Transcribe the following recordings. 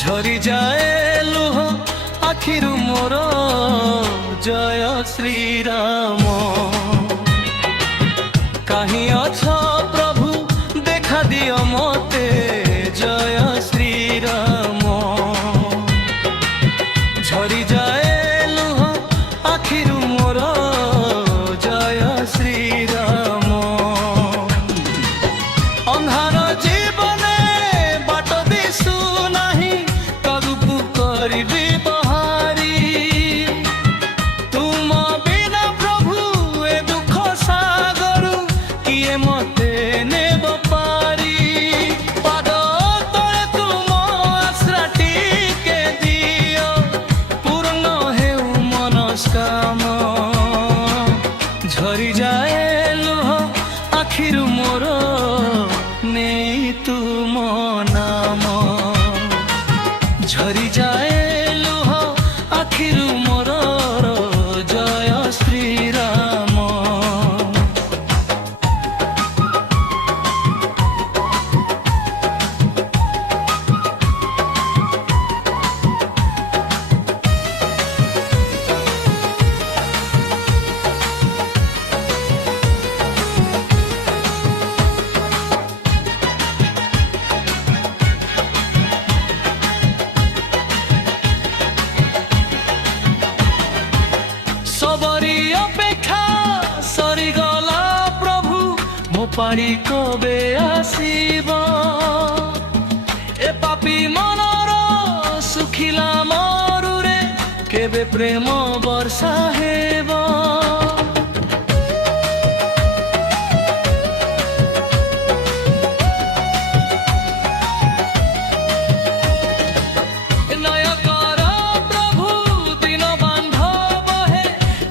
ঝরি যায় লুহ আখিরু মোর জয় শ্রীরাম। কাহি অছ প্রভু দেখা দিও মতে জয় শ্রীরাম। ঝরি যায় লুহ আখিরু মোর জয় শ্রীরাম। অন্ধার জীবনে বাট দিশু নাহি কাগু করিবি বহারি। তুম বিনা প্রভু এ দুঃখ সাগরু কিয়ে মতে নেব পারি। পাদ তলে তুম আশ্রা টিকে দিও পূর্ণ হেউ মনস্কাম। ঝরি যায় লুহ আখিরু মোর নেই তুম নাম। ঝরি যায় লুহ আখিরু মোর জয় শ্রীরাম। সবরি অপেক্ষা সরিগলা প্রভু মো পাড়ি কবে আসিব। এ পাপি মনর শুখিলা মরুরে কেবে প্রেম বর্ষা হেব। নয়কর প্রভু দিন বান্ধব হে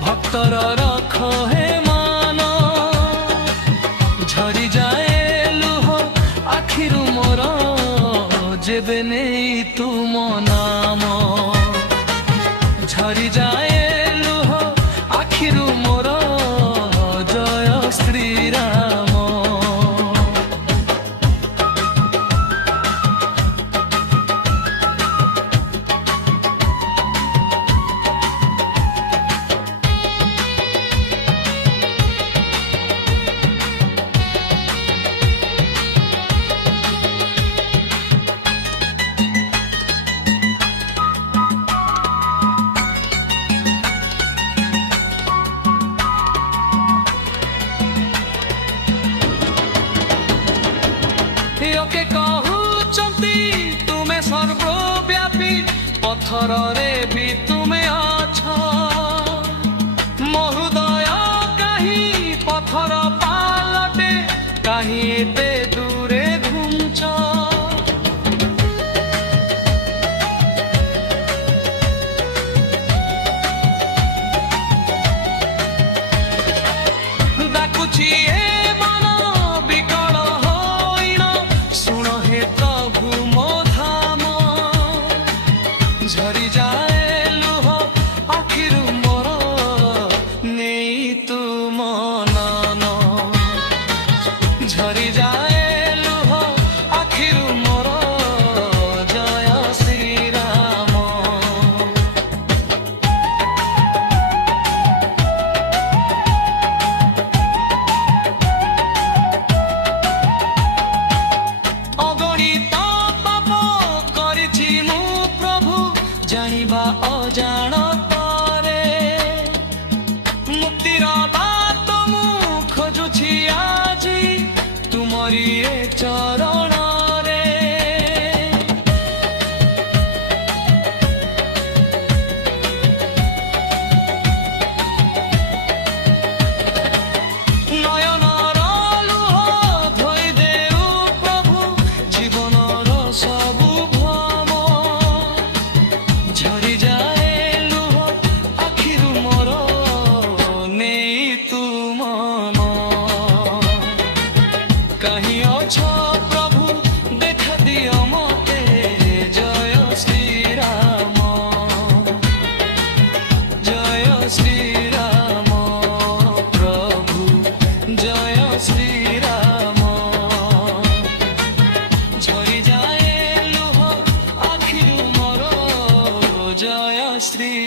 ভক্তর রখ হে মান। ঝরি যায় লুহ আখিরু মোর যেবে নেই তুম নাম। ঝরি যায় লুহ আখিরু মোর জয় শ্রীরাম। ওকে কহুচন্তি তুমে সর্বব্যাপী পথରରେ ବି ତୁମେ ଅଛ। ମହୋଦୟ କାହିଁ ପଥର ପାଲଟେ କାହିଁ ଏତେ ଦୂରେ ଘୁଞ୍ଚ। ডাকুছি এ মন বিকଳ ହୋଇଣ ଶୁଣ ହେ ପ୍ରଭୁ ମୋ ଧାମ। ଝରି যায় ଲୁହ ଆଖିରୁ ମୋର ନେଇ ତୁମ ନାମ। ଝରି যায় ଲୁହ ଆଖିରୁ ମୋର ଜୟ ଶ୍ରୀରାମ। অগণিত পাপ করেছি মু প্রভু জানিবা ଶ୍ରୀ